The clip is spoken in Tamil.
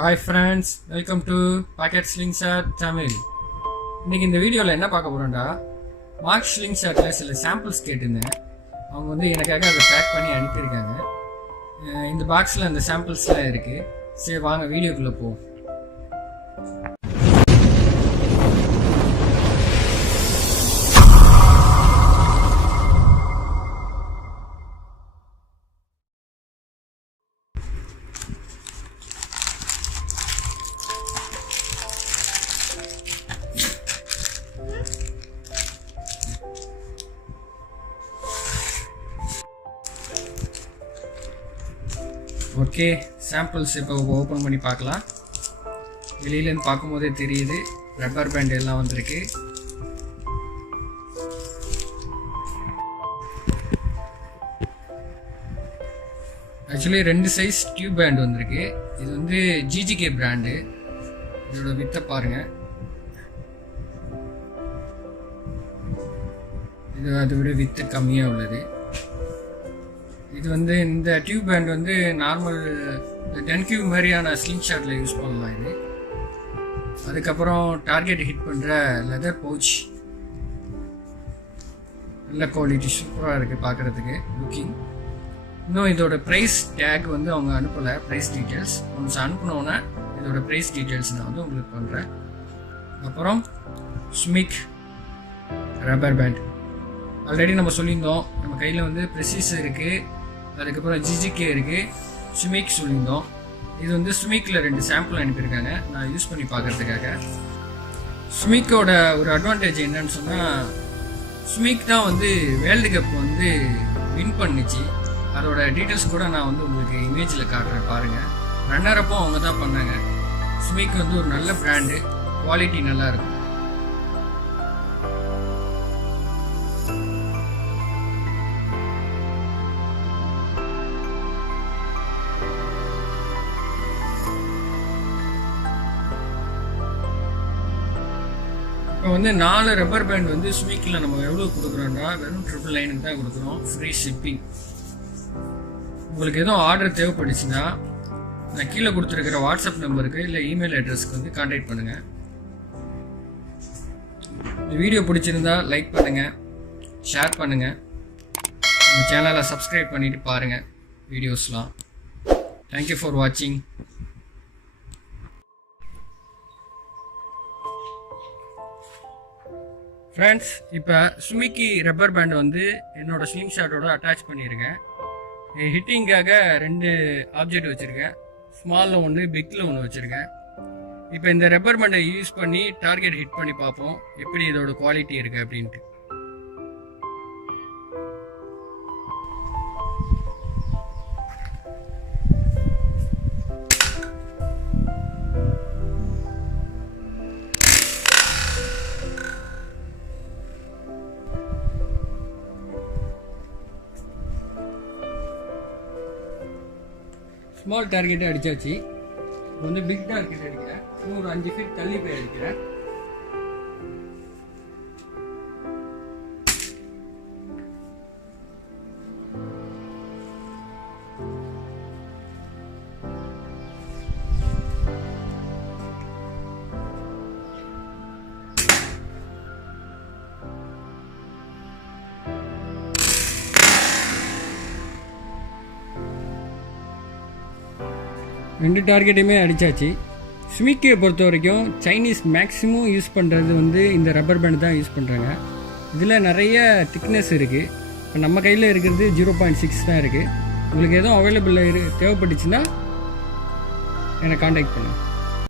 Hi friends, welcome to Pocket Slingshot Tamil. இன்றைக்கி இந்த வீடியோவில் என்ன பார்க்க போகிறோம்டா, மார்க் ஸ்லிங்ஷாட்டில் சில சாம்பிள்ஸ் கேட்டிருந்தேன். அவங்க எனக்காக அதை பேக் பண்ணி அனுப்பியிருக்காங்க. இந்த பாக்ஸில் அந்த சாம்பிள்ஸ்லாம் இருக்குது. சரி வாங்க வீடியோக்குள்ளே போவோம். ஓகே, சாம்பிள்ஸ் இப்போ ஓப்பன் பண்ணி பார்க்கலாம். வெளியிலேருந்து பார்க்கும்போதே தெரியுது ரப்பர் பேண்ட் எல்லாம் வந்திருக்கு. ஆக்சுவலி 2 சைஸ் டியூப் பேண்ட் வந்திருக்கு. இது ஜிஜிகே பிராண்டு. இதோட வித்தை பாருங்கள். இது அதை விட வித்து கம்மியாக உள்ளது. இது இந்த டியூப் பேண்ட் நார்மல் 10 கியூப் மாதிரியான ஸ்லிங் ஷாட்டில் யூஸ் பண்ணலாம். இது அதுக்கப்புறம் டார்கெட் ஹிட் பண்ணுற லெதர் பவுச். நல்ல குவாலிட்டி, சூப்பராக இருக்குது பார்க்குறதுக்கு லுக்கிங். இன்னும் இதோட ப்ரைஸ் டேக் அவங்க அனுப்பலை. ப்ரைஸ் டீட்டெயில்ஸ் ஒன்ஸ் அனுப்பினோன்னே இதோட ப்ரைஸ் டீட்டெயில்ஸ் நான் உங்களுக்கு பண்ணுறேன். அப்புறம் ஸ்மிக் ரப்பர் பேண்ட் ஆல்ரெடி நம்ம சொல்லியிருந்தோம். நம்ம கையில் ப்ரெசிஸ் இருக்குது, அதுக்கப்புறம் ஜிஜிகே இருக்குது, ஸ்மிக் சொல்லியிருந்தோம். இது ஸ்மிக்கில் 2 சாம்பிள் அனுப்பியிருக்காங்க நான் யூஸ் பண்ணி பார்க்குறதுக்காக. ஸ்மிக்கோட ஒரு அட்வான்டேஜ் என்னன்னு சொன்னால், ஸ்மிக் தான் வேர்ல்டு கப் வின் பண்ணிச்சு. அதோட டீட்டெயில்ஸ் கூட நான் உங்களுக்கு இமேஜில் காட்டுறேன் பாருங்கள். ரன்னரப்போ அவங்க தான் பண்ணாங்க. ஸ்மிக் ஒரு நல்ல பிராண்டு, குவாலிட்டி நல்லாயிருக்கும். இப்போ 4 ரப்பர் பேண்ட் ஸ்மிக்கில் நம்ம எவ்வளோ கொடுக்குறோம்னா, வெறும் 999 தான் கொடுக்குறோம், ஃப்ரீ ஷிப்பிங். உங்களுக்கு எதுவும் ஆர்டர் தேவைப்பட்டுச்சுன்னா நான் கீழே கொடுத்துருக்கிற வாட்ஸ்அப் நம்பருக்கு இல்லை இமெயில் அட்ரஸ்க்கு கான்டாக்ட் பண்ணுங்கள். இந்த வீடியோ பிடிச்சிருந்தா லைக் பண்ணுங்கள், ஷேர் பண்ணுங்கள், நம்ம சேனலை சப்ஸ்கிரைப் பண்ணிவிட்டு பாருங்கள் வீடியோஸ்லாம். தேங்க்யூ ஃபார் வாட்சிங். ஃப்ரெண்ட்ஸ், இப்போ ஸ்மிக்கி ரப்பர் பேண்ட் என்னோடய ஸ்லிங் ஷாட்டோட அட்டாச் பண்ணியிருக்கேன். ஹிட்டிங்காக 2 ஆப்ஜெக்ட் வச்சுருக்கேன். ஸ்மாலில் ஒன்று, பிக்கில் ஒன்று வச்சுருக்கேன். இப்போ இந்த ரப்பர் பேண்டை யூஸ் பண்ணி டார்கெட் ஹிட் பண்ணி பார்ப்போம் எப்படி இதோட குவாலிட்டி இருக்குது அப்படின்ட்டு. ஸ்மால் டார்கெட்டை அடித்தாச்சு. பிக் டார்கெட் அடிக்கிறேன். இன்னும் ஒரு 5 ஃபீட் தள்ளி போய் அடிக்கிறேன். ரெண்டு டார்கெட்டையுமே அடித்தாச்சு. ஸ்மிக்கை பொறுத்த வரைக்கும் சைனீஸ் மேக்ஸிமம் யூஸ் பண்ணுறது இந்த ரப்பர் பேண்ட் தான் யூஸ் பண்ணுறாங்க. இதில் நிறைய திக்னஸ் இருக்குது. இப்போ நம்ம கையில் இருக்கிறது 0.6 தான் இருக்குது. உங்களுக்கு எதுவும் அவைலபிள் தேவைப்பட்டுச்சுன்னா என்னை காண்டாக்ட் பண்ணுங்கள்.